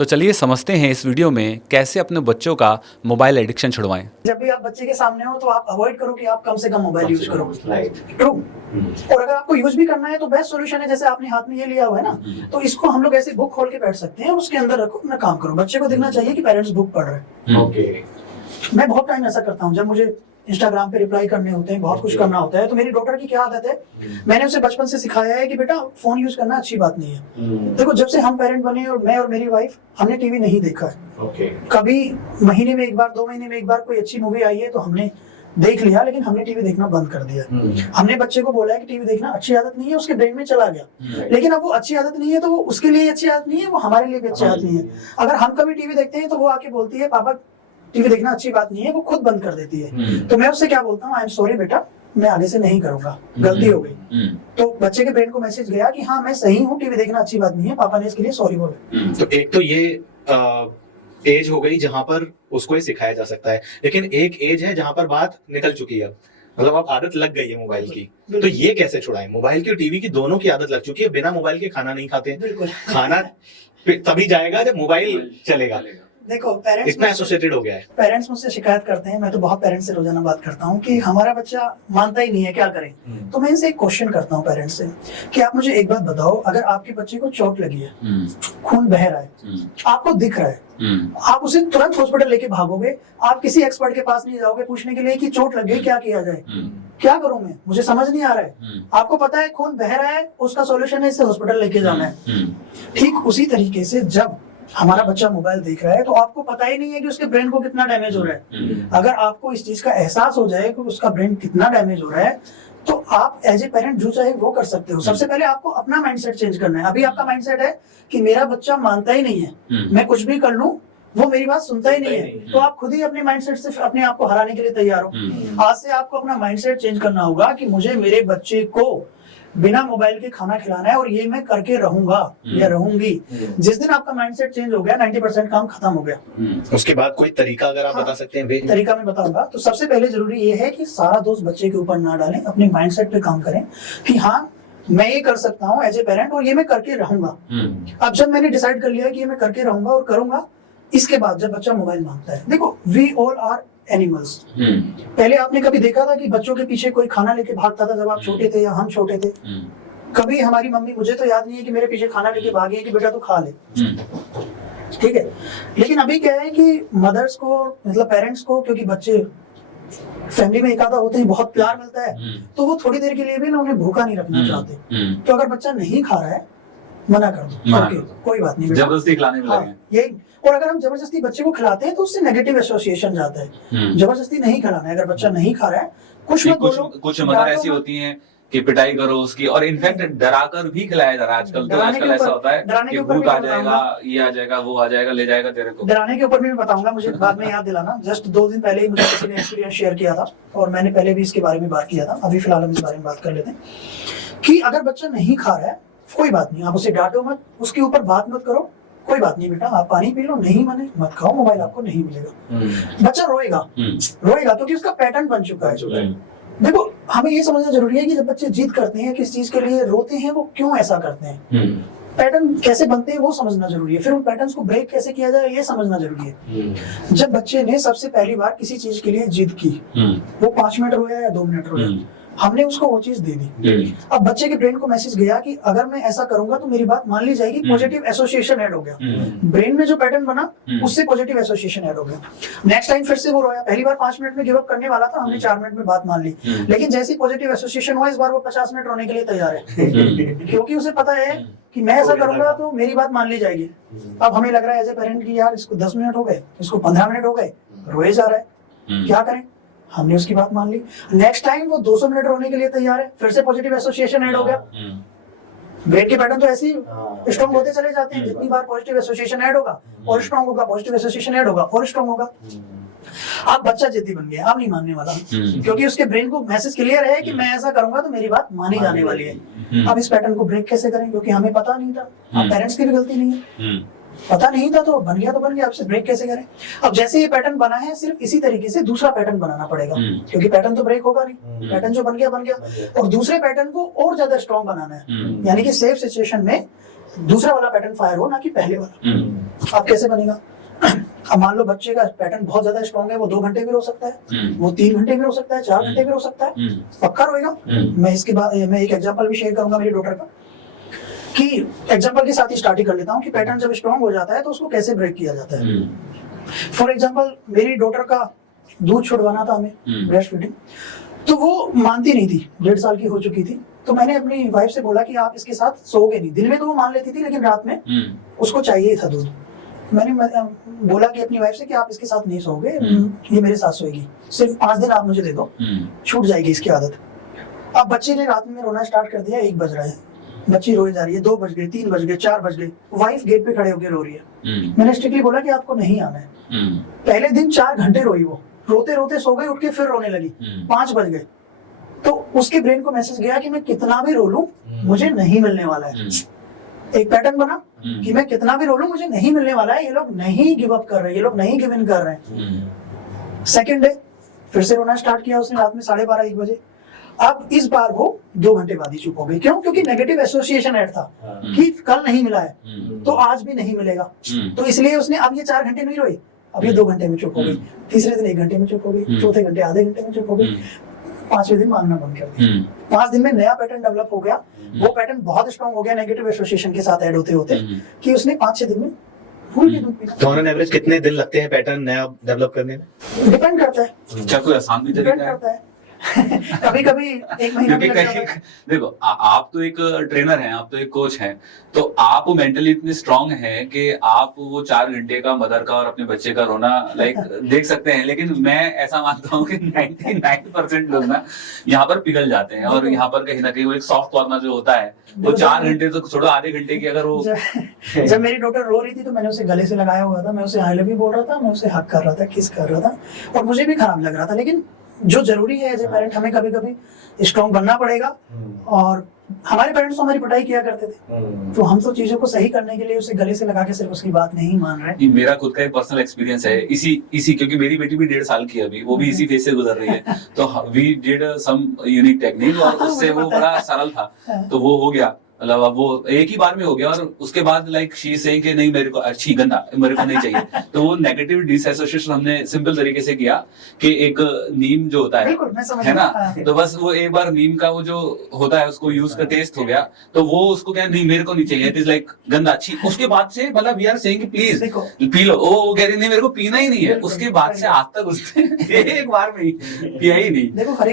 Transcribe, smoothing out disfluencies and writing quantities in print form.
तो चलिए समझते हैं इस वीडियो में कैसे अपने बच्चों का मोबाइल एडिक्शन छुड़वाएं। जब भी आप बच्चे के सामने हो तो आप अवॉइड करो कि आप कम से कम मोबाइल यूज करो। ट्रू। और अगर आपको यूज भी करना है तो बेस्ट सॉल्यूशन है, जैसे आपने हाथ में ये लिया हुआ है ना, तो इसको हम लोग ऐसे बुक खोल के बैठ सकते हैं और उसके अंदर रखो, अपना काम करो। बच्चे को दिखना चाहिए कि पेरेंट्स बुक पढ़ रहे हैं। ओके। मैं बहुत टाइम ऐसा करता हूँ, जब मुझे इंस्टाग्राम पे रिप्लाई करने होते हैं, बहुत कुछ करना होता है, तो मेरी डॉटर की क्या आदत है, मैंने उसे बचपन से सिखाया है कि बेटा फोन यूज करना अच्छी बात नहीं है। देखो, जब से हम पेरेंट बने और मैं और मेरी वाइफ, हमने टीवी नहीं देखा है। ओके। कभी महीने में एक बार, 2 महीने में एक बार कोई अच्छी मूवी आई है तो हमने देख लिया, लेकिन हमने टीवी देखना बंद कर दिया। हमने बच्चे को बोला है कि टीवी देखना अच्छी आदत नहीं है, उसके ब्रेन में चला गया। लेकिन अब वो अच्छी आदत नहीं है तो वो उसके लिए अच्छी आदत नहीं है, वो हमारे लिए भी अच्छी आदत नहीं है। अगर हम कभी टीवी देखते हैं तो वो आके बोलती है पापा टीवी देखना अच्छी बात नहीं है, वो खुद बंद कर देती है। तो मैं उससे क्या बोलता हूँ, आई एम सॉरी बेटा, मैं आगे से नहीं करूंगा, गलती हो गई। तो बच्चे के ब्रेन को मैसेज गया कि हाँ मैं सही हूँ, टीवी देखना अच्छी बात नहीं है, पापा ने इसके लिए सॉरी बोला। तो एक तो ये एज हो गई जहां पर उसको ये सिखाया जा सकता है, लेकिन एक एज है जहां पर बात निकल चुकी है, मतलब अब आदत लग गई है मोबाइल की। तो ये कैसे छुड़ाएं? मोबाइल की और टीवी की दोनों की आदत लग चुकी है, बिना मोबाइल के खाना नहीं खाते। बिल्कुल। खाना तभी जाएगा जब मोबाइल चलेगा। देखो, पेरेंट्स इतना एसोसिएटेड हो गया है। पेरेंट्स मुझसे शिकायत करते हैं, मैं तो बहुत पेरेंट्स से रोजाना बात करता हूँ कि हमारा बच्चा मानता ही नहीं है, क्या करें। तो मैं इनसे एक क्वेश्चन करता हूँ पेरेंट्स से कि आप मुझे एक बात बताओ, अगर आपके बच्चे को चोट लगी है, खून बह रहा है, आपको दिख रहा है, आप उसे तुरंत हॉस्पिटल लेके भागोगे, आप किसी एक्सपर्ट के पास नहीं जाओगे पूछने के लिए कि चोट लग गई, क्या किया जाए, क्या करूं मैं, मुझे समझ नहीं आ रहा है। आपको पता है खून बह रहा है, उसका सॉल्यूशन है इसे हॉस्पिटल लेके जाना है। ठीक उसी तरीके से जब हमारा बच्चा मोबाइल देख रहा है तो आपको पता ही नहीं है कि उसके ब्रेन को कितना डैमेज हो रहा है। अगर आपको इस चीज का एहसास हो जाए कि उसका ब्रेन कितना डैमेज हो रहा है, तो आप एज ए पेरेंट जो चाहे वो कर सकते हो। सबसे पहले आपको अपना माइंडसेट चेंज करना है। अभी आपका माइंडसेट है कि मेरा बच्चा मानता ही नहीं है, मैं कुछ भी कर लूं वो मेरी बात सुनता ही नहीं है, तो आप खुद ही अपने माइंडसेट से अपने आप को हराने के लिए तैयार हो। आज से आपको अपना माइंडसेट चेंज करना होगा कि मुझे मेरे बच्चे को बिना मोबाइल के खाना खिलाना है और ये मैं करके रहूंगा या रहूंगी। जिस दिन आपका माइंडसेट चेंज हो गया, 90% काम खत्म हो गया। उसके बाद कोई तरीका अगर आप बता सकते हैं? तरीका मैं बताऊंगा। तो सबसे पहले जरूरी ये है कि सारा दोष बच्चे के ऊपर ना डालें, अपने माइंडसेट पे काम करें कि हाँ मैं ये कर सकता हूँ एज ए पेरेंट और ये मैं करके रहूंगा। अब जब मैंने डिसाइड कर लिया है कि ये मैं करके रहूंगा और करूंगा, इसके बाद जब बच्चा मोबाइल मांगता है, देखो वी ऑल आर एनिमल्स। पहले आपने कभी देखा था कि बच्चों के पीछे कोई खाना लेके भागता था जब आप छोटे थे या हम छोटे थे? कभी हमारी मम्मी, मुझे तो याद नहीं है कि मेरे पीछे खाना लेके भागी है कि बेटा तू खा ले। ठीक है। लेकिन अभी क्या है कि मदर्स को, मतलब पेरेंट्स को, क्योंकि बच्चे फैमिली में एक आधा होते हैं, बहुत प्यार मिलता है, तो वो थोड़ी देर के लिए भी ना उन्हें भूखा नहीं रखना चाहते। तो अगर बच्चा नहीं खा रहा है, मना कर दो, ओके कोई बात नहीं, जबरदस्ती खिलाने में लगे। यही। और अगर हम जबरदस्ती बच्चे को खिलाते हैं तो उससे नेगेटिव एसोसिएशन जाता है। जबरदस्ती नहीं खिलाना है। अगर बच्चा नहीं खा रहा है, कुछ मत बोलो। कुछ मदर ऐसी होती हैं कि पिटाई करो उसकी, और इनफैक्ट डराकर भी खिलाया जा रहा है आजकल। तो आजकल ऐसा होता है कि भूख आ जाएगा, ये आ जाएगा, वो आ जाएगा, ले जाएगा तेरे को। डराने के ऊपर भी मैं बताऊंगा, मुझे बाद में याद दिलाना। जस्ट 2 दिन पहले ही मुझे किसी ने एक्सपीरियंस शेयर किया था और मैंने पहले भी इसके बारे में बात किया था। अभी फिलहाल हम इस बारे में बात कर लेते हैं कि अगर बच्चा नहीं खा रहा है, कोई बात नहीं, आप उसे डांटो मत, उसके ऊपर बात मत करो, कोई बात नहीं बेटा आप पानी पी लो, नहीं माने मत खाओ, मोबाइल आपको नहीं मिलेगा। बच्चा रोएगा क्योंकि उसका पैटर्न बन चुका है। देखो, हमें ये समझना जरूरी है कि जब बच्चे जिद करते हैं, किस चीज के लिए रोते हैं, वो क्यों ऐसा करते हैं, पैटर्न कैसे बनते हैं वो समझना जरूरी है। फिर उन पैटर्न्स को ब्रेक कैसे किया जाए ये समझना जरूरी है। जब बच्चे ने सबसे पहली बार किसी चीज के लिए जिद की, वो 5 मिनट रोया या 2 मिनट रोया, हमने उसको वो चीज दे दी। अब बच्चे के ब्रेन को मैसेज गया कि अगर मैं ऐसा करूंगा तो मेरी बात मान ली जाएगी, पॉजिटिव एसोसिएशन ऐड हो गया। ब्रेन में जो पैटर्न बना उससे पॉजिटिव एसोसिएशन ऐड हो गया। नेक्स्ट टाइम फिर से वो रोया, पहली बार 5 मिनट में गिव अप करने वाला था, हमने 4 मिनट में बात मान ली। लेकिन जैसी पॉजिटिव एसोसिएशन हुआ, इस बार वो 50 मिनट रोने के लिए तैयार है क्योंकि उसे पता है कि मैं ऐसा करूंगा तो मेरी बात मान ली जाएगी। अब हमें लग रहा है एज ए पेरेंट की यार इसको 10 मिनट हो गए, इसको 15 मिनट हो गए, रोए जा रहा है, क्या करें? हमने उसकी बात मान ली। नेक्स्ट टाइम वो 200 मिनट रोने के लिए तैयार है, फिर से पॉजिटिव एसोसिएशन ऐड हो गया। ब्रेन के पैटर्न तो ऐसे ही स्ट्रॉन्ग होते चले जाते हैं। जितनी बार पॉजिटिव एसोसिएशन ऐड होगा और स्ट्रॉन्ग होगा, पॉजिटिव एसोसिएशन ऐड होगा और स्ट्रॉन्ग होगा। अब बच्चा जिद्दी बन गया, अब नहीं मानने वाला, क्योंकि उसके ब्रेन को मैसेज क्लियर है कि मैं ऐसा करूंगा तो मेरी बात मानी जाने वाली है। अब इस पैटर्न को ब्रेक कैसे करें, क्योंकि हमें पता नहीं था। अब पेरेंट्स की भी गलती नहीं है, पता नहीं था तो बन गया तो बन गया, आपसे ब्रेक कैसे करें? अब जैसे ये पैटर्न बना है, सिर्फ इसी तरीके से दूसरा पैटर्न बनाना पड़ेगा, क्योंकि पैटर्न तो ब्रेक होगा नहीं। पैटर्न जो बन गया, और दूसरे पैटर्न को और ज्यादा स्ट्रॉन्ग बनाना है, यानी कि सेफ सिचुएशन में दूसरा वाला पैटर्न फायर हो, ना कि पहले वाला। अब कैसे बनेगा? अब मान लो बच्चे का पैटर्न बहुत ज्यादा स्ट्रॉन्ग है, वो 2 घंटे भी रो सकता है, वो 3 घंटे भी रो सकता है, 4 घंटे भी रो सकता है, पक्का रोएगा। मैं इसके बाद मैं एक एग्जांपल भी शेयर करूंगा मेरी डॉटर का, कि एग्जांपल के साथ ही स्टार्ट ही कर लेता हूँ कि पैटर्न जब स्ट्रॉन्ग हो जाता है तो उसको कैसे ब्रेक किया जाता है। फॉर एग्जांपल मेरी डॉटर का दूध छुड़वाना था हमें, ब्रेस्ट फीडिंग, तो वो मानती नहीं थी, 1.5 साल की हो चुकी थी। तो मैंने अपनी वाइफ से बोला कि आप इसके साथ सोओगे नहीं। दिन में तो वो मान लेती थी, लेकिन रात में उसको चाहिए था दूध। मैंने बोला कि अपनी वाइफ से कि आप इसके साथ नहीं सोओगे, ये मेरे साथ सोएगी, सिर्फ 5 दिन आप मुझे दे दो, छूट जाएगी इसकी आदत। अब बच्चे ने रात में रोना स्टार्ट कर दिया, 1 बज रहा है, बच्ची रोई जा रही है, 2 बज गए, 3 बज गए, 4 बज गए, वाइफ गेट पे खड़े होकर रो रही है। मैंने स्ट्रिक्टली बोला कि आपको नहीं आना है। पहले दिन 4 घंटे रोई वो, रोते रोते सो गई, उठ के फिर रोने लगी, 5 बज गए। तो उसके ब्रेन को मैसेज गया कि मैं कितना भी रो लूं मुझे नहीं मिलने वाला है। एक पैटर्न बना कि मैं कितना भी रो लूं मुझे नहीं मिलने वाला है, ये लोग नहीं गिव अप कर रहे, ये लोग नहीं गिव इन कर रहे हैं। सेकंड डे फिर से रोना स्टार्ट किया उसने, रात में 12:30 1 बजे। अब इस बार वो 2 घंटे बाद ही चुप हो गई। क्यों? क्योंकि नेगेटिव एसोसिएशन ऐड था कि कल नहीं मिला है तो आज भी नहीं मिलेगा, तो इसलिए उसने अब ये 4 घंटे नहीं रोई, अब ये 2 घंटे में चुप हो गई, तीसरे दिन 1 घंटे में चुप हो गई, चौथे घंटे आधे घंटे में चुप हो गई, 5वें दिन मांगना बंद कर दिया। 5 दिन में नया पैटर्न डेवलप हो गया। वो पैटर्न बहुत स्ट्रॉन्ग हो गया नेगेटिव एसोसिएशन के साथ ऐड होते होते, कि उसने 5-6 दिन में भूल के दूध पीना। तो ऑन एवरेज कितने दिन लगते हैं पैटर्न नया डेवलप करने में? डिपेंड करता है, क्या कोई आसान भी डिपेंड तरीका है? करता है। कभी कभी 1 महीना भी क्योंकि लग जाता कहीं है। देखो आप तो एक ट्रेनर हैं, आप तो एक कोच हैं, तो आप मेंटली इतने स्ट्रांग हैं कि आप वो 4 घंटे का मदर का और अपने बच्चे का रोना देख सकते हैं। लेकिन मैं ऐसा मानता हूँ कि 99% लोग ना यहाँ पर पिघल जाते हैं, और यहाँ पर कहीं ना कहीं वो एक सॉफ्ट कॉर्नर जो होता है वो 4 घंटे तो छोड़ो, आधे घंटे की अगर वो जब मेरी डॉटर रो रही थी तो मैंने उसे गले से लगाया हुआ था, मैं उसे आई लव यू बोल रहा था, मैं उसे हक कर रहा था, किस कर रहा था, और मुझे भी खराब लग रहा था। लेकिन जो जरूरी है एज ए पेरेंट, हमें कभी कभी स्ट्रॉन्ग बनना पड़ेगा। और हमारे पेरेंट्स तो हमारी पिटाई किया करते थे, तो हम तो चीजों को सही करने के लिए उसे गले से लगा के सिर्फ उसकी बात नहीं मान रहे। ये मेरा खुद का एक पर्सनल एक्सपीरियंस है इसी क्योंकि मेरी बेटी भी 1.5 साल की है अभी, वो भी इसी फेज से गुजर रही है। तो we did some unique technique और उससे वो बड़ा सरल था, तो वो हो गया, मतलब अब वो एक ही बार में हो गया। और उसके बाद लाइक शी सेइंग कि नहीं मेरे को अच्छी गंदा मेरे को नहीं चाहिए। तो वो नेगेटिव डिसएसोसिएशन हमने सिंपल तरीके से किया कि एक नीम जो होता है, बिल्कुल मैं समझ है ना, हाँ। तो बस वो एक बार नीम का वो जो होता है उसको यूज का टेस्ट हो गया, तो वो उसको क्या नहीं मेरे को नहीं चाहिए, इट इज लाइक गंदा अच्छी। उसके बाद से मतलब वी आर सेइंग प्लीज देखो पी लो, वो कह रही नहीं मेरे को पीना ही नहीं है। बिल्कुल, उसके बाद से आज तक उसने एक बार में ही पिया ही नहीं। देखो हर